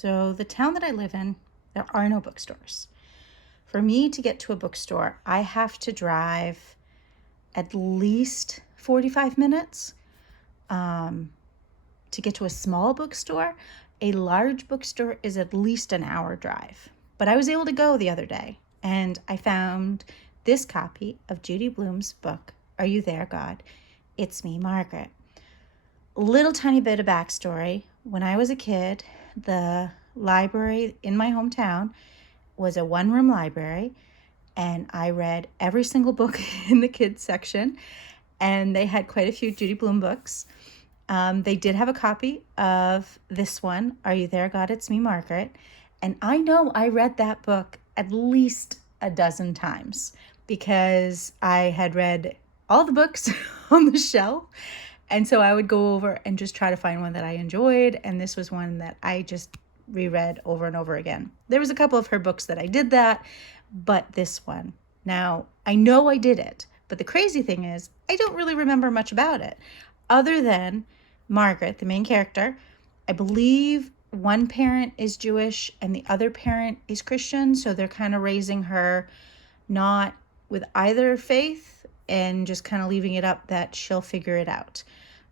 So the town that I live in, there are no bookstores. For me to get to a bookstore, I have to drive at least 45 minutes. To get to a small bookstore, a large bookstore is at least an hour drive. But I was able to go the other day, and I found this copy of Judy Blume's book, Are You There, God? It's Me, Margaret. Little tiny bit of backstory. When I was a kid, the library in my hometown was a one-room library, and I read every single book in the kids section, and they had quite a few Judy Blume books. They did have a copy of this one, Are You There, God? It's Me, Margaret. And I know I read that book at least a dozen times because I had read all the books on the shelf. And so I would go over and just try to find one that I enjoyed. And this was one that I just reread over and over again. There was a couple of her books that I did that, but this one. Now, I know I did it, but the crazy thing is I don't really remember much about it other than Margaret, the main character. I believe one parent is Jewish and the other parent is Christian, so they're kind of raising her not with either faith and just kind of leaving it up that she'll figure it out,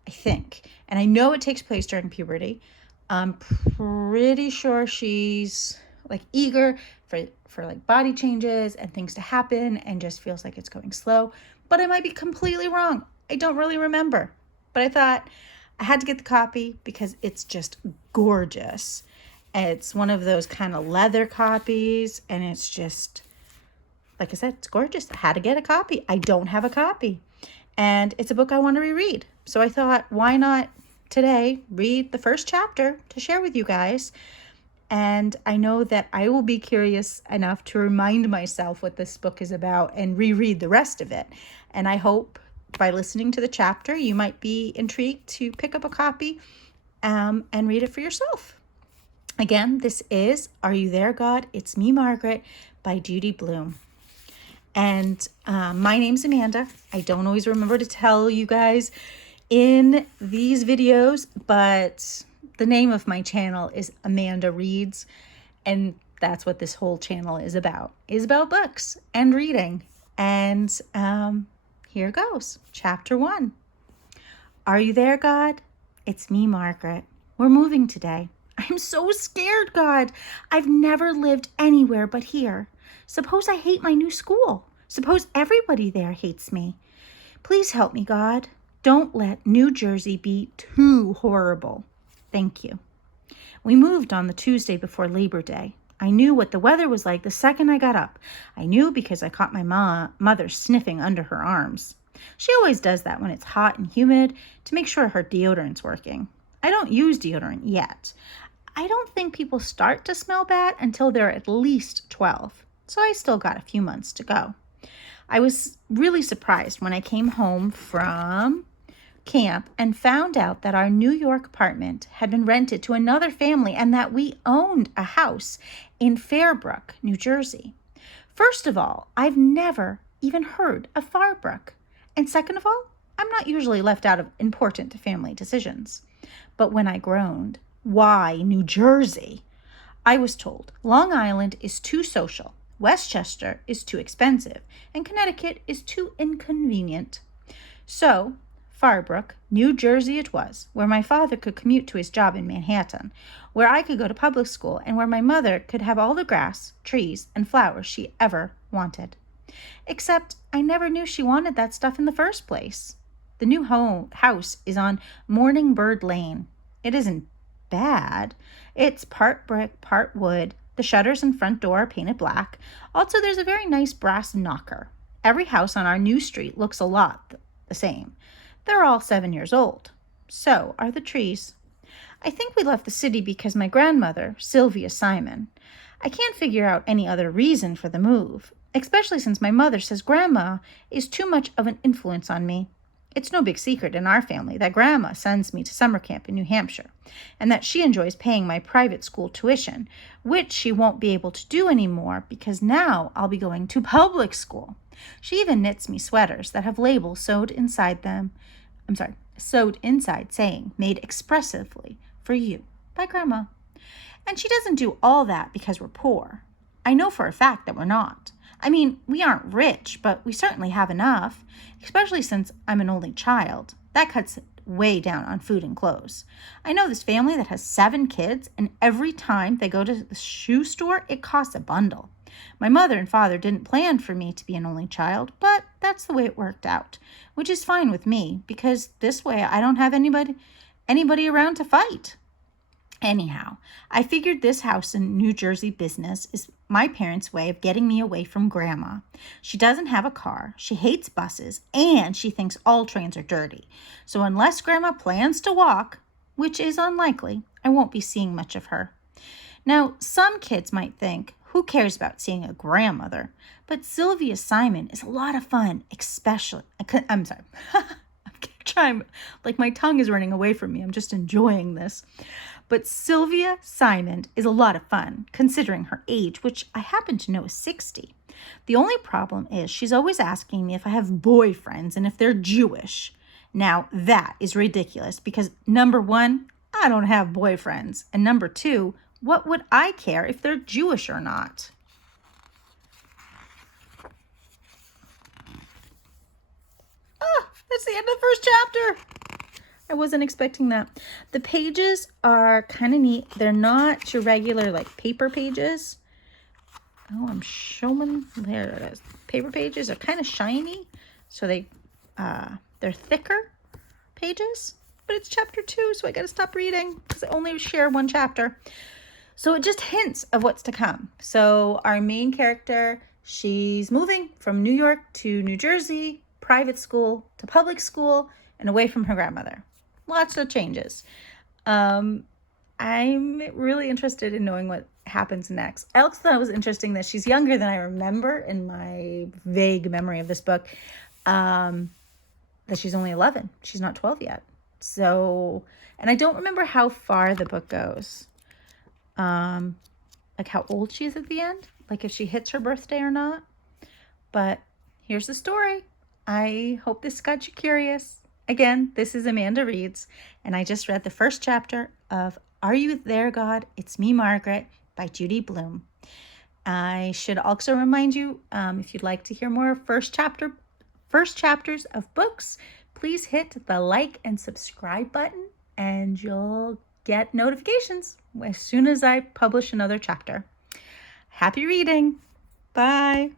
I think. And I know it takes place during puberty. I'm pretty sure she's like eager for like body changes and things to happen and just feels like it's going slow. But I might be completely wrong. I don't really remember. But I thought I had to get the copy because it's just gorgeous. It's one of those kind of leather copies, and it's just, like I said, it's gorgeous. I had to get a copy. I don't have a copy. And it's a book I want to reread. So I thought, why not today read the first chapter to share with you guys? And I know that I will be curious enough to remind myself what this book is about and reread the rest of it. And I hope by listening to the chapter, you might be intrigued to pick up a copy and read it for yourself. Again, this is Are You There, God? It's Me, Margaret by Judy Blume. And my name's Amanda. I don't always remember to tell you guys in these videos, but the name of my channel is Amanda Reads, and that's what this whole channel is about books and reading. And here goes. Chapter 1. Are you there, God? It's me, Margaret. We're moving today. I'm so scared, God. I've never lived anywhere but here. Suppose I hate my new school. Suppose everybody there hates me. Please help me, God. Don't let New Jersey be too horrible. Thank you. We moved on the Tuesday before Labor Day. I knew what the weather was like the second I got up. I knew because I caught my mother sniffing under her arms. She always does that when it's hot and humid to make sure her deodorant's working. I don't use deodorant yet. I don't think people start to smell bad until they're at least 12, so I still got a few months to go. I was really surprised when I came home from camp and found out that our New York apartment had been rented to another family and that we owned a house in Fairbrook, New Jersey. First of all, I've never even heard of Farbrook. And second of all, I'm not usually left out of important family decisions. But when I groaned, why New Jersey? I was told Long Island is too social, Westchester is too expensive, and Connecticut is too inconvenient. So Farbrook, New Jersey it was, where my father could commute to his job in Manhattan, where I could go to public school, and where my mother could have all the grass, trees, and flowers she ever wanted. Except I never knew she wanted that stuff in the first place. The new house is on Morning Bird Lane. It isn't bad. It's part brick, part wood. The shutters and front door are painted black. Also, there's a very nice brass knocker. Every house on our new street looks a lot the same. They're all 7 years old. So are the trees. I think we left the city because my grandmother, Sylvia Simon. I can't figure out any other reason for the move, especially since my mother says Grandma is too much of an influence on me. It's no big secret in our family that Grandma sends me to summer camp in New Hampshire, and that she enjoys paying my private school tuition, which she won't be able to do anymore because now I'll be going to public school. She even knits me sweaters that have labels sewed inside saying, made expressively for you by Grandma. And she doesn't do all that because we're poor. I know for a fact that we're not. I mean, we aren't rich, but we certainly have enough, especially since I'm an only child. That cuts way down on food and clothes. I know this family that has 7 kids, and every time they go to the shoe store, it costs a bundle. My mother and father didn't plan for me to be an only child, but that's the way it worked out, which is fine with me because this way I don't have anybody around to fight. Anyhow, I figured this house in New Jersey business is my parents' way of getting me away from Grandma. She doesn't have a car, she hates buses, and she thinks all trains are dirty. So unless Grandma plans to walk, which is unlikely, I won't be seeing much of her. Now, some kids might think, who cares about seeing a grandmother? But Sylvia Simon is a lot of fun, especially, I'm sorry, I'm trying, like my tongue is running away from me. I'm just enjoying this. But Sylvia Simon is a lot of fun, considering her age, which I happen to know is 60. The only problem is she's always asking me if I have boyfriends and if they're Jewish. Now, that is ridiculous because number 1, I don't have boyfriends. And number 2, what would I care if they're Jewish or not? That's the end of the first chapter. I wasn't expecting that. The pages are kind of neat. They're not your regular like paper pages. Oh, I'm showing. There it is. Paper pages are kind of shiny, so they're thicker pages. But it's chapter 2, so I got to stop reading because I only share 1 chapter. So it just hints of what's to come. So our main character, she's moving from New York to New Jersey, private school to public school, and away from her grandmother. Lots of changes. I'm really interested in knowing what happens next. I also thought it was interesting that she's younger than I remember in my vague memory of this book, that she's only 11. She's not 12 yet. So, and I don't remember how far the book goes. Like how old she is at the end, like if she hits her birthday or not. But here's the story. I hope this got you curious. Again, this is Amanda Reads, and I just read the first chapter of Are You There, God? It's Me, Margaret by Judy Blume. I should also remind you, if you'd like to hear more first chapters of books, please hit the like and subscribe button, and you'll get notifications as soon as I publish another chapter. Happy reading. Bye.